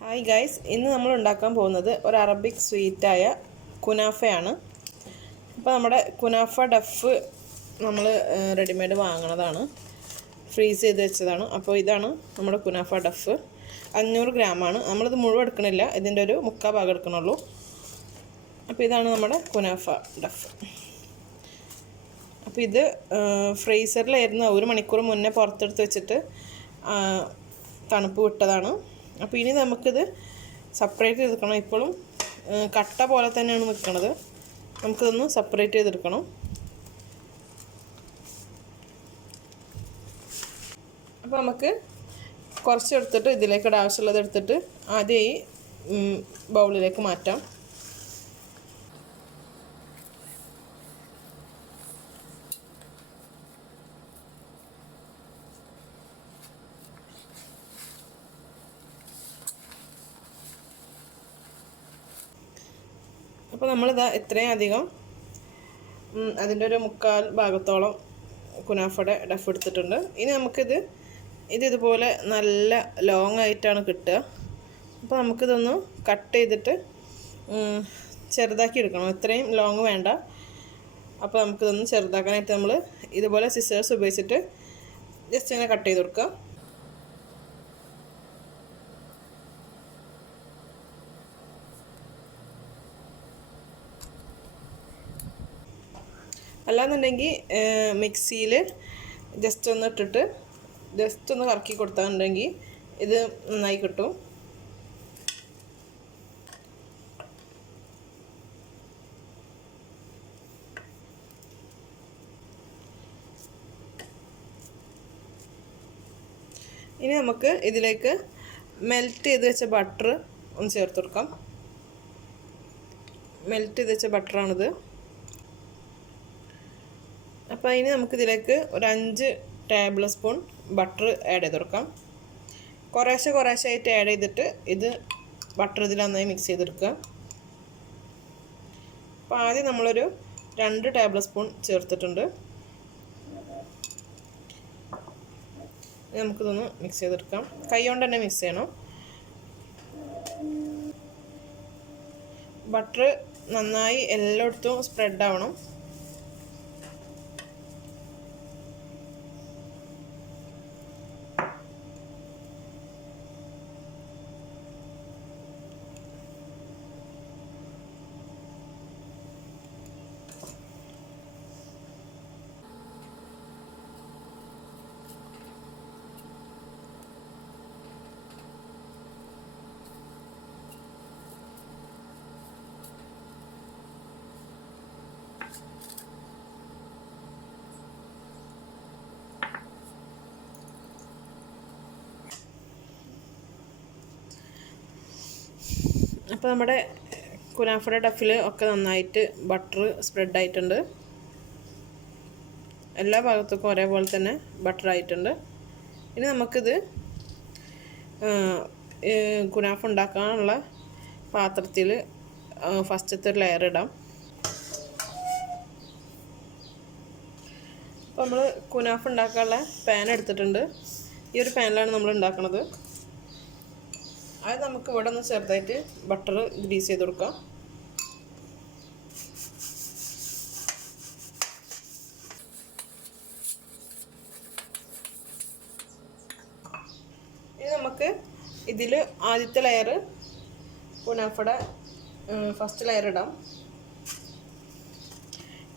Hi guys, ഇന്ന് നമ്മൾ ഉണ്ടാക്കാൻ പോകുന്നത് ഒരു അറബിക് സ്വീറ്റായ കുനാഫയാണ്. അപ്പോൾ നമ്മുടെ കുനാഫ ഡഫ് നമ്മൾ റെഡിമെയ്ഡ് വാങ്ങണതാണ്, ഫ്രീസ് ചെയ്ത് വെച്ചതാണ്. അപ്പോൾ ഇതാണ് നമ്മുടെ കുനാഫ ഡഫ്. 500 ഗ്രാമാണ്. നമ്മളിത് മുഴുവൻ എടുക്കണില്ല, ഇതിൻ്റെ ഒരു 3/4 ഭാഗം എടുക്കണുള്ളൂ. അപ്പോൾ ഇതാണ് നമ്മുടെ കുനാഫ ഡഫ്. അപ്പോൾ ഇത് ഫ്രീസറിലായിരുന്നു, 1 മണിക്കൂർ മുന്നേ പുറത്തെടുത്ത് വെച്ചിട്ട് തണുപ്പ് വിട്ടതാണ്. അപ്പോൾ ഇനി നമുക്കിത് സെപ്പറേറ്റ് ചെയ്തെടുക്കണം. ഇപ്പോഴും കട്ട പോലെ തന്നെയാണ് നിൽക്കുന്നത്. നമുക്കിതൊന്ന് സെപ്പറേറ്റ് ചെയ്തെടുക്കണം. അപ്പോൾ നമുക്ക് കുറച്ച് എടുത്തിട്ട് ഇതിലേക്കിടെ ആവശ്യമുള്ളത് എടുത്തിട്ട് ആദ്യം ഈ ബൗളിലേക്ക് മാറ്റാം. അപ്പോൾ നമ്മളിതാ ഇത്രയും അധികം അതിൻ്റെ ഒരു 3/4 ഭാഗത്തോളം കുനാഫയുടെ ഡഫ് എടുത്തിട്ടുണ്ട്. ഇനി നമുക്കിത് ഇതുപോലെ നല്ല ലോങ് ആയിട്ടാണ് കിട്ടുക. അപ്പോൾ നമുക്കിതൊന്ന് കട്ട് ചെയ്തിട്ട് ചെറുതാക്കി എടുക്കണം. ഇത്രയും ലോങ് വേണ്ട. അപ്പോൾ നമുക്കിതൊന്ന് ചെറുതാക്കാനായിട്ട് നമ്മൾ ഇതുപോലെ സിസേഴ്സ് ഉപയോഗിച്ചിട്ട് ജസ്റ്റ് ഇങ്ങനെ കട്ട് ചെയ്ത് കൊടുക്കുക. അല്ലാന്നുണ്ടെങ്കിൽ മിക്സിയിൽ ജസ്റ്റ് ഒന്ന് ഇട്ടിട്ട് ജസ്റ്റ് ഒന്ന് കറക്കി കൊടുത്താന്നുണ്ടെങ്കിൽ ഇത് നന്നായി കിട്ടും. ഇനി നമുക്ക് ഇതിലേക്ക് മെൽറ്റ് ചെയ്ത് വെച്ച ബട്ടർ ഒന്ന് ചേർത്ത് കൊടുക്കാം. മെൽറ്റ് ചെയ്ത് വെച്ച ബട്ടറാണിത്. അപ്പോൾ ഇനി നമുക്കിതിലേക്ക് ഒരു 5 ടേബിൾ സ്പൂൺ ബട്ടർ ആഡ് ചെയ്ത് കൊടുക്കാം. കുറേശ്ശെ ആയിട്ട് ആഡ് ചെയ്തിട്ട് ഇത് ബട്ടർ ഇതിൽ നന്നായി മിക്സ് ചെയ്തെടുക്കുക. അപ്പോൾ ആദ്യം നമ്മളൊരു 2 ടേബിൾ സ്പൂൺ ചേർത്തിട്ടുണ്ട്. നമുക്കിതൊന്ന് മിക്സ് ചെയ്തെടുക്കാം. കൈ കൊണ്ട് തന്നെ മിക്സ് ചെയ്യണം. ബട്ടർ നന്നായി എല്ലായിടത്തും സ്പ്രെഡ് ആവണം. അപ്പോൾ നമ്മുടെ കുനാഫയുടെ ഡഫിൽ ഒക്കെ നന്നായിട്ട് ബട്ടർ സ്പ്രെഡ് ആയിട്ടുണ്ട്. എല്ലാ ഭാഗത്തേക്കും ഒരേപോലെ തന്നെ ബട്ടർ ആയിട്ടുണ്ട്. ഇനി നമുക്കിത് കുനാഫ ഉണ്ടാക്കാനുള്ള പാത്രത്തിൽ ഫസ്റ്റത്തെ ഒരു ലെയർ ഇടാം. അപ്പോൾ നമ്മൾ കുനാഫ ഉണ്ടാക്കാനുള്ള പാൻ എടുത്തിട്ടുണ്ട്. ഈ ഒരു പാനിലാണ് നമ്മൾ ഉണ്ടാക്കുന്നത്. അത് നമുക്ക് ഇവിടെ ഒന്ന് ചെറുതായിട്ട് ബട്ടർ ഗ്രീസ് ചെയ്ത് കൊടുക്കാം. ഇനി നമുക്ക് ഇതിൽ ആദ്യത്തെ ലെയർ കുനാഫയുടെ ഫസ്റ്റ് ലെയർ ഇടാം.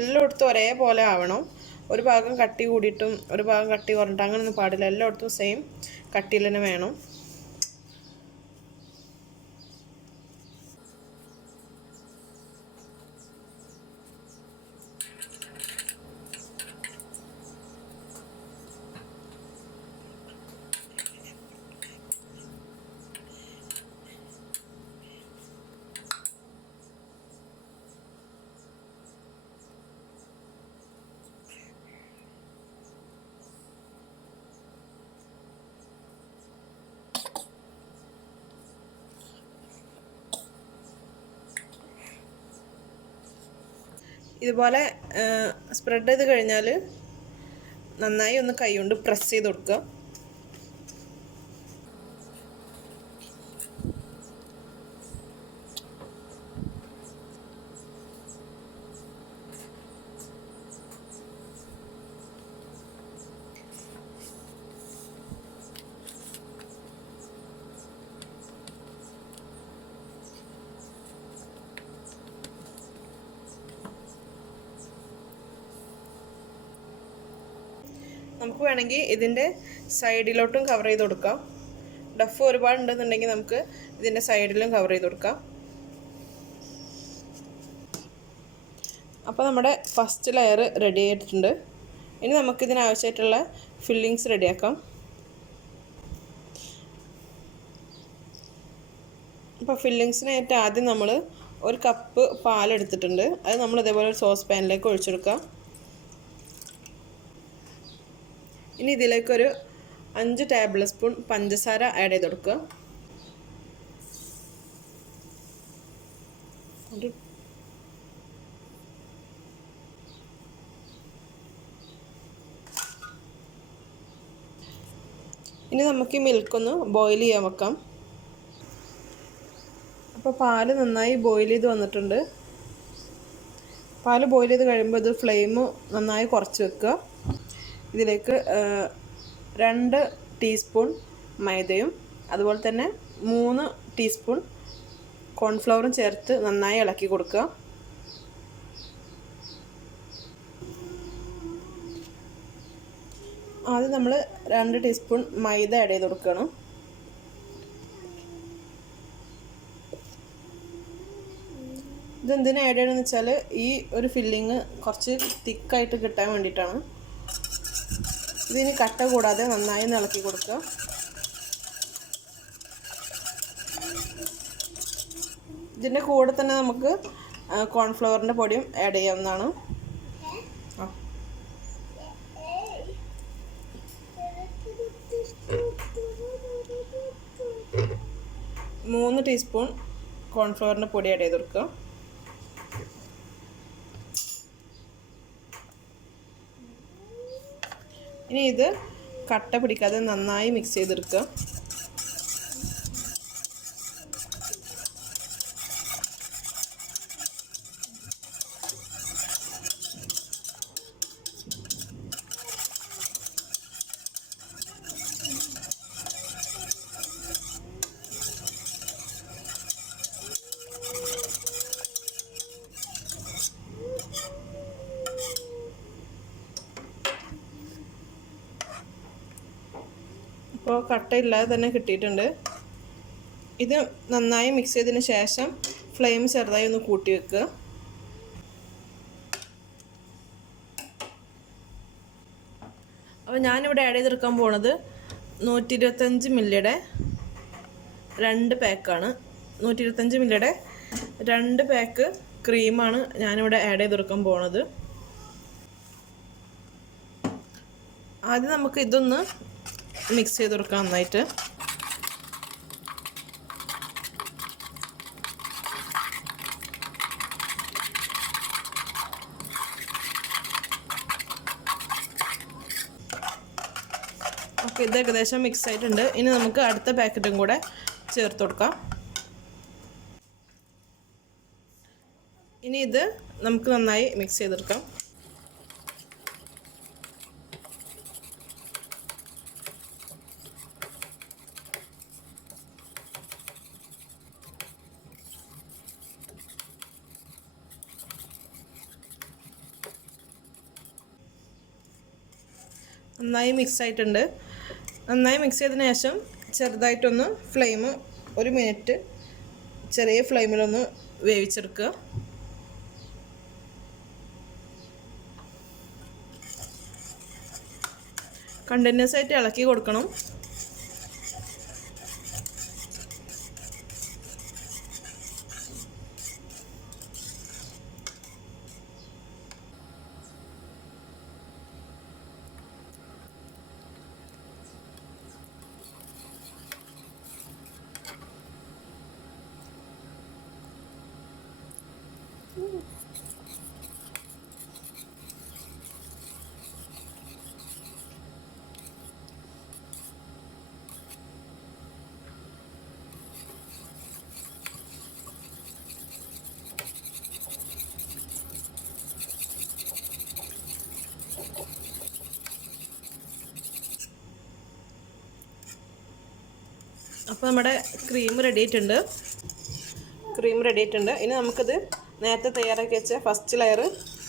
എല്ലായിടത്തും ഒരേപോലെ ആവണം. ഒരു ഭാഗം കട്ടി കൂടിയിട്ടും ഒരു ഭാഗം കട്ടി കുറഞ്ഞിട്ടും അങ്ങനെയൊന്നും പാടില്ല. എല്ലായിടത്തും സെയിം കട്ടിയിൽ തന്നെ വേണം. ഇതുപോലെ സ്പ്രെഡ് ചെയ്ത് കഴിഞ്ഞാൽ നന്നായി ഒന്ന് കൈ കൊണ്ട് പ്രസ് ചെയ്ത് കൊടുക്കുക. നമുക്ക് വേണമെങ്കിൽ ഇതിൻ്റെ സൈഡിലോട്ടും കവർ ചെയ്ത് കൊടുക്കാം. ഡഫ് ഒരുപാടുണ്ടെന്നുണ്ടെങ്കിൽ നമുക്ക് ഇതിൻ്റെ സൈഡിലും കവർ ചെയ്ത് കൊടുക്കാം. അപ്പോൾ നമ്മുടെ ഫസ്റ്റ് ലെയർ റെഡി ആയിട്ടുണ്ട്. ഇനി നമുക്കിതിനാവശ്യമായിട്ടുള്ള ഫില്ലിങ്സ് റെഡിയാക്കാം. അപ്പോൾ ഫില്ലിങ്സിനായിട്ട് ആദ്യം നമ്മൾ ഒരു കപ്പ് പാലെടുത്തിട്ടുണ്ട്. അത് നമ്മൾ ഇതേപോലെ ഒരു സോസ് പാനിലേക്ക് ഒഴിച്ചെടുക്കാം. ഇനി ഇതിലേക്കൊരു 5 ടേബിൾ സ്പൂൺ പഞ്ചസാര ആഡ് ചെയ്ത് കൊടുക്കുക. ഇനി നമുക്ക് ഈ മിൽക്കൊന്ന് ബോയിൽ ചെയ്യാൻ വെക്കാം. അപ്പോൾ പാല് നന്നായി ബോയിൽ ചെയ്ത് വന്നിട്ടുണ്ട്. പാല് ബോയിൽ ചെയ്ത് കഴിയുമ്പോൾ ഇത് ഫ്ലെയിം നന്നായി കുറച്ച് വെക്കുക. ഇതിലേക്ക് 2 ടീസ്പൂൺ മൈദയും അതുപോലെ തന്നെ 3 ടീസ്പൂൺ കോൺഫ്ലവറും ചേർത്ത് നന്നായി ഇളക്കി കൊടുക്കുക. ആദ്യം നമ്മൾ 2 ടീസ്പൂൺ മൈദ ആഡ് ചെയ്ത് കൊടുക്കണം. ഇതെന്തിനാ ആഡ് ചെയ്യണമെന്ന് വെച്ചാൽ ഈ ഒരു ഫില്ലിങ് കുറച്ച് തിക്കായിട്ട് കിട്ടാൻ വേണ്ടിയിട്ടാണ്. ഇതിന് കട്ട കൂടാതെ നന്നായി ഇളക്കി കൊടുക്കുക. ഇതിൻ്റെ കൂടെ തന്നെ നമുക്ക് കോൺഫ്ലവറിൻ്റെ പൊടിയും ആഡ് ചെയ്യാവുന്നതാണ്. 3 ടീസ്പൂൺ കോൺഫ്ലവറിൻ്റെ പൊടി ആഡ് ചെയ്ത് കൊടുക്കുക. ഇനി ഇത് കട്ട പിടിക്കാതെ നന്നായി മിക്സ് ചെയ്തെടുക്കുക. അപ്പോൾ കട്ടയില്ലാതെ തന്നെ കിട്ടിയിട്ടുണ്ട്. ഇത് നന്നായി മിക്സ് ചെയ്തതിന് ശേഷം ഫ്ലെയിം ചെറുതായി ഒന്ന് കൂട്ടി വെക്കുക. അപ്പോൾ ഞാനിവിടെ ആഡ് ചെയ്തെടുക്കാൻ പോണത് 125 മില്ലിയുടെ 2 പാക്കാണ്. 125 മില്ലിയുടെ 2 പാക്ക് ക്രീമാണ് ഞാനിവിടെ ആഡ് ചെയ്തെടുക്കാൻ പോണത്. ആദ്യം നമുക്ക് ഇതൊന്ന് മിക്സ് ചെയ്ത് കൊടുക്കാം നന്നായിട്ട്. ഓക്കെ, ഇത് ഏകദേശം മിക്സ് ആയിട്ടുണ്ട്. ഇനി നമുക്ക് അടുത്ത പാക്കറ്റും കൂടെ ചേർത്ത് കൊടുക്കാം. ഇനി ഇത് നമുക്ക് നന്നായി മിക്സ് ചെയ്തെടുക്കാം. നന്നായി മിക്സ് ആയിട്ടുണ്ട്. നന്നായി മിക്സ് ചെയ്തതിന് ശേഷം ചെറുതായിട്ടൊന്ന് ഫ്ലെയിം 1 മിനിറ്റ് ചെറിയ ഫ്ലെയിമിലൊന്ന് വേവിച്ചെടുക്കുക. കണ്ടിന്യൂസ് ആയിട്ട് ഇളക്കി കൊടുക്കണം. അപ്പോൾ നമ്മുടെ ക്രീം റെഡി ആയിട്ടുണ്ട്. ഇനി നമുക്കിത് നേരത്തെ തയ്യാറാക്കി വെച്ച ഫസ്റ്റ് ലെയർ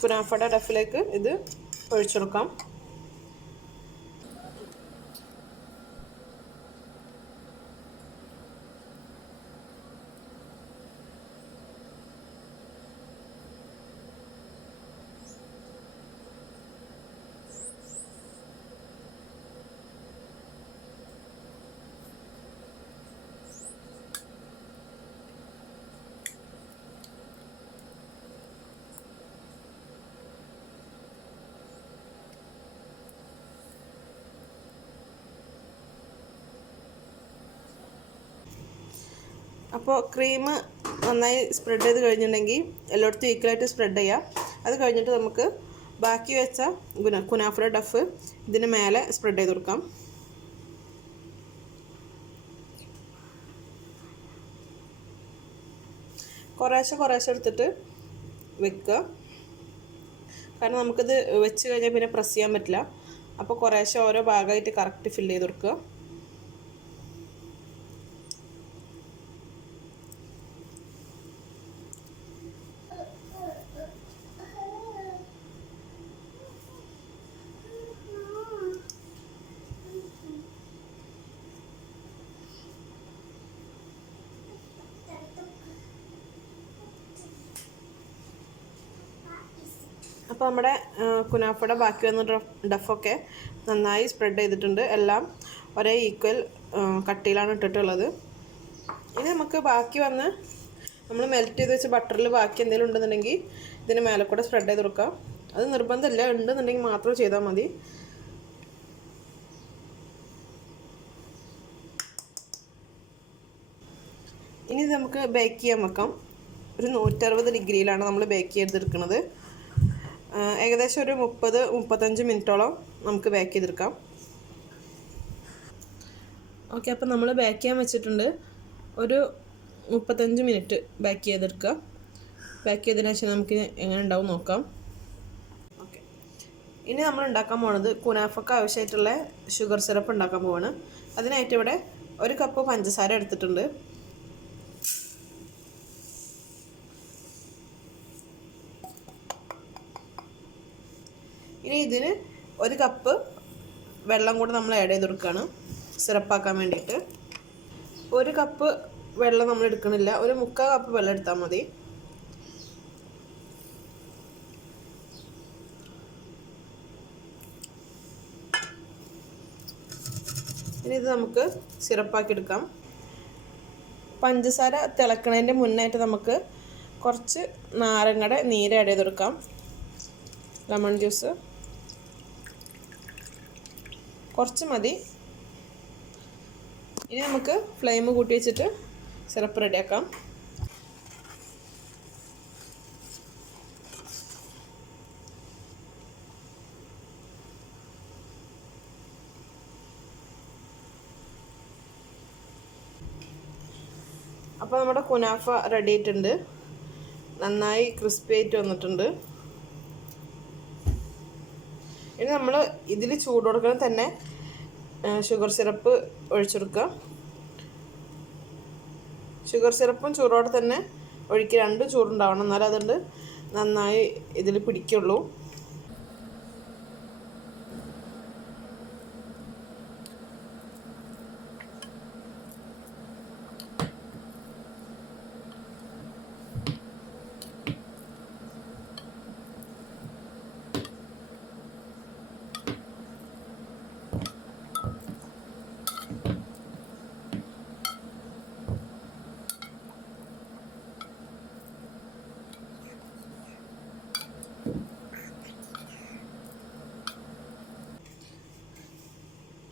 കുനാഫയുടെ ഡഫിലേക്ക് ഇത് ഒഴിച്ചെടുക്കാം. അപ്പോൾ ക്രീം നന്നായി സ്പ്രെഡ് ചെയ്ത് കഴിഞ്ഞിട്ടുണ്ടെങ്കിൽ എല്ലായിടത്തും ഈക്വലായിട്ട് സ്പ്രെഡ് ചെയ്യുക. അത് കഴിഞ്ഞിട്ട് നമുക്ക് ബാക്കി വെച്ച കുനാഫയുടെ ഡഫ് ഇതിന് മേലെ സ്പ്രെഡ് ചെയ്ത് കൊടുക്കാം. കുറേശ്ശെ എടുത്തിട്ട് വെക്കുക. കാരണം നമുക്കിത് വെച്ച് കഴിഞ്ഞാൽ പിന്നെ പ്രസ് ചെയ്യാൻ പറ്റില്ല. അപ്പോൾ കുറേശ്ശെ ഓരോ ഭാഗമായിട്ട് കറക്റ്റ് ഫില്ല് ചെയ്ത് കൊടുക്കുക. അപ്പോൾ നമ്മുടെ കുനാഫയുടെ ബാക്കി വന്ന ഡഫൊക്കെ നന്നായി സ്പ്രെഡ് ചെയ്തിട്ടുണ്ട്. എല്ലാം ഒരേ ഈക്വൽ കട്ടിയിലാണ് ഇട്ടിട്ടുള്ളത്. ഇനി നമുക്ക് ബാക്കി വന്ന് നമ്മൾ മെൽറ്റ് ചെയ്ത് വെച്ച ബട്ടറിൽ ബാക്കി എന്തെങ്കിലും ഉണ്ടെന്നുണ്ടെങ്കിൽ ഇതിന് മേലെ കൂടെ സ്പ്രെഡ് ചെയ്ത് കൊടുക്കാം. അത് നിർബന്ധമില്ല, ഉണ്ടെന്നുണ്ടെങ്കിൽ മാത്രം ചെയ്താൽ മതി. ഇനി ഇത് നമുക്ക് ബേക്ക് ചെയ്യാൻ വെക്കാം. ഒരു 160 ഡിഗ്രിയിലാണ് നമ്മൾ ബേക്ക് ചെയ്തെടുക്കുന്നത്. ഏകദേശം ഒരു 30-35 മിനിറ്റോളം നമുക്ക് ബേക്ക് ചെയ്തെടുക്കാം. ഓക്കെ, അപ്പോൾ നമ്മൾ ബേക്ക് ചെയ്യാൻ വെച്ചിട്ടുണ്ട്. ഒരു 35 മിനിറ്റ് ബേക്ക് ചെയ്തെടുക്കുക. ബേക്ക് ചെയ്തതിന് ശേഷം നമുക്ക് എങ്ങനെ ഉണ്ടാവും നോക്കാം. ഓക്കെ, ഇനി നമ്മൾ ഉണ്ടാക്കാൻ പോകുന്നത് കുനാഫക്ക് ആവശ്യമായിട്ടുള്ള ഷുഗർ സിറപ്പ് ഉണ്ടാക്കാൻ പോവാണ്. അതിനായിട്ട് ഇവിടെ 1 കപ്പ് പഞ്ചസാര എടുത്തിട്ടുണ്ട്. ഇനി ഇതിന് 1 കപ്പ് വെള്ളം കൂടെ നമ്മൾ ആഡ് ചെയ്ത് കൊടുക്കുകയാണ് സിറപ്പാക്കാൻ വേണ്ടിയിട്ട്. 1 കപ്പ് വെള്ളം നമ്മൾ എടുക്കണില്ല, ഒരു 3/4 കപ്പ് വെള്ളം എടുത്താൽ മതി. ഇനി ഇത് നമുക്ക് സിറപ്പാക്കി എടുക്കാം. പഞ്ചസാര തിളക്കണതിൻ്റെ മുന്നായിട്ട് നമുക്ക് കുറച്ച് നാരങ്ങയുടെ നീര് ആഡ് ചെയ്ത് കൊടുക്കാം. ലെമൺ ജ്യൂസ് കുറച്ച് മതി. ഇനി നമുക്ക് ഫ്ലെയിം കൂട്ടി വെച്ചിട്ട് സിറപ്പ് റെഡിയാക്കാം. അപ്പോൾ നമ്മുടെ കുനാഫ റെഡി ആയിട്ടുണ്ട്. നന്നായി ക്രിസ്പി ആയിട്ട് വന്നിട്ടുണ്ട്. ഇനി നമ്മൾ ഇതിൽ ചൂട് കൊടുക്കണം തന്നെ ഷുഗർ സിറപ്പ് ഒഴിച്ചെടുക്കുക. ഷുഗർ സിറപ്പും ചൂടോടെ തന്നെ ഒഴിക്കുക. രണ്ടും ചൂടുണ്ടാവണം, എന്നാലും അതുകൊണ്ട് നന്നായി ഇതിൽ പിടിക്കുള്ളൂ.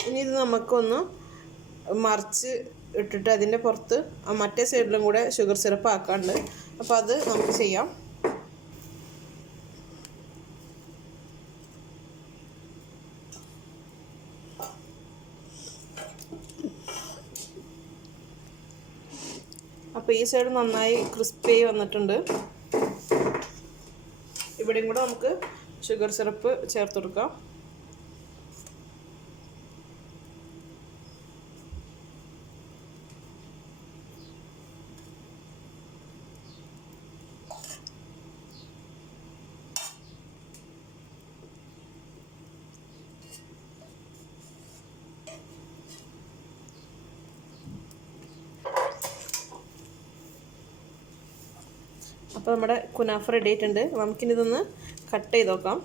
ഇനി ഇത് നമുക്കൊന്ന് മറിച്ച് ഇട്ടിട്ട് അതിൻ്റെ പുറത്ത് മറ്റേ സൈഡിലും കൂടെ ഷുഗർ സിറപ്പ് ആക്കാണ്ട്. അപ്പോൾ അത് നമുക്ക് ചെയ്യാം. അപ്പോൾ ഈ സൈഡ് നന്നായി ക്രിസ്പി ആയി വന്നിട്ടുണ്ട്. ഇവിടെയും കൂടെ നമുക്ക് ഷുഗർ സിറപ്പ് ചേർത്ത് കൊടുക്കാം. അപ്പോൾ നമ്മുടെ കുനാഫ റെഡി ആയിട്ടുണ്ട്. നമുക്കിനി ഇതൊന്ന് കട്ട് ചെയ്ത് നോക്കാം.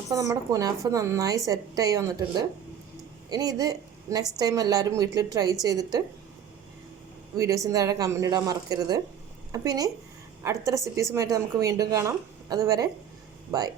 അപ്പോൾ നമ്മുടെ കുനാഫ നന്നായി സെറ്റായി വന്നിട്ടുണ്ട്. ഇനി ഇത് നെക്സ്റ്റ് ടൈം എല്ലാവരും വീട്ടിൽ ട്രൈ ചെയ്തിട്ട് വീഡിയോസിന് താഴെ കമൻറ്റ് ഇടാൻ മറക്കരുത്. അപ്പോൾ ഇനി അടുത്ത റെസിപ്പീസുമായിട്ട് നമുക്ക് വീണ്ടും കാണാം. അതുവരെ ബൈ.